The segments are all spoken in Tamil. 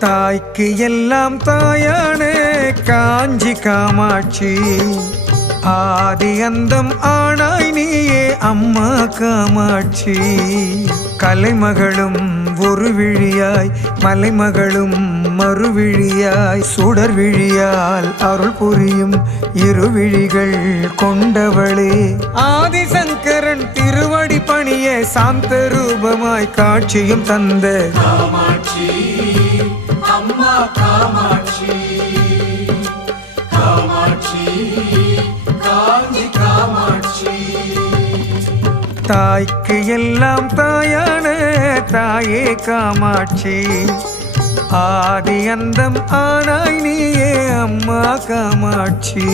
தாய்க்கு எல்லாம் தாயான காஞ்சி காமாட்சி. ஆதி அந்தம் ஆனாய் நீயே அம்மா காமாட்சி. கலைமகளும் ஒரு விழியாய் மலைமகளும் மறுவிழியாய் சுடர் விழியால் அருள் புரியும் இருவிழிகள் கொண்டவளே. ஆதிசங்கரன் திருவடி பணிய சாந்த ரூபமாய் காட்சியும் தந்த. காமாட்சி அம்மா காமாட்சி. காமாட்சி. தாய்க்கு எல்லாம் தாயான தாயே காமாட்சி. ஆதி அந்தம் ஆனாய் நீயே அம்மா காமாட்சி.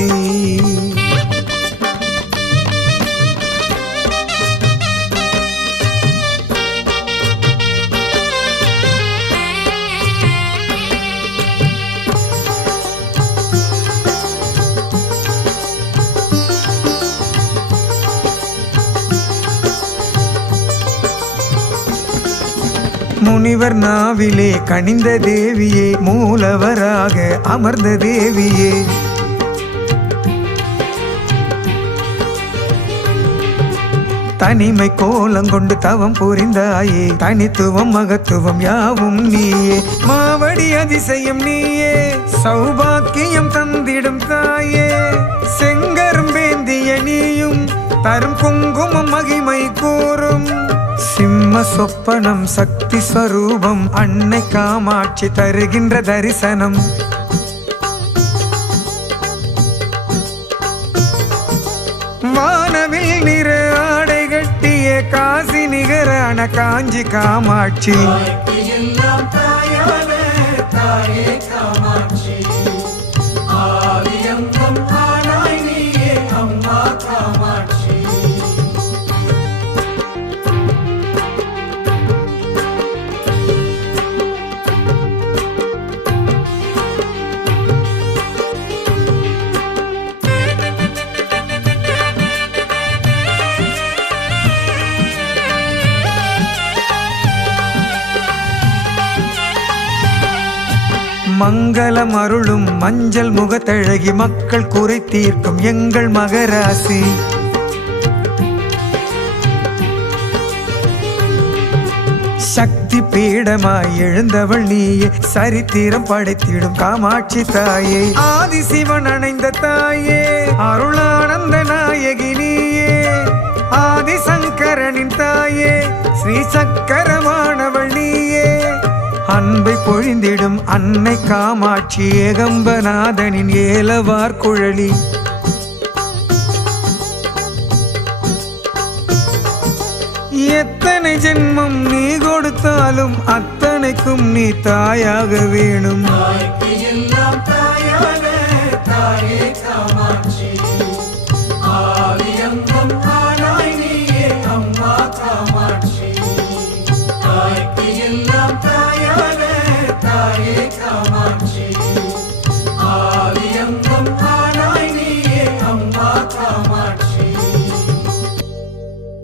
முனிவர் நாவிலே கனிந்த தேவியே மூலவராக அமர்ந்த தேவியே. தனிமை கோலம் கொண்டு தவம் புரிந்தாயே தனித்துவம் மகத்துவம் யாவும் நீயே. மாவடி அதிசயம் நீயே சௌபாக்கியம் தந்திடும் தாயே. செங்கரும் வேந்திய நீயும் தரும் குங்குமம் மகிமை கூறும். சிம்ம சொப்பனம் சக்தி ஸ்வரூபம் அன்னை காமாட்சி தருகின்ற தரிசனம். வானவில் நிற ஆடை கட்டிய காசி நிகரான காஞ்சி காமாட்சி. எல்லாம் தாயே காமாட்சி. மங்களம் அருளும் மஞ்சள் முகத்தழகி மக்கள் குறை தீர்க்கும் எங்கள் மகராசி. சக்தி பீடமாய் எழுந்தவள் நீயே சரித்திரம் படைத்திடும் காமாட்சி தாயே. ஆதி சிவன் அணைந்த தாயே அருளானந்த நாயகி நீயே. ஆதி சங்கரனின் தாயே ஸ்ரீ சக்கரமானவள் நீயே. அன்பை பொழிந்திடும் அன்னை காமாட்சி ஏகம்பநாதனின் ஏலவார் குழலி. எத்தனை ஜென்மம் நீ கொடுத்தாலும் அத்தனைக்கும் நீ தாயாக வேணும். தாயாக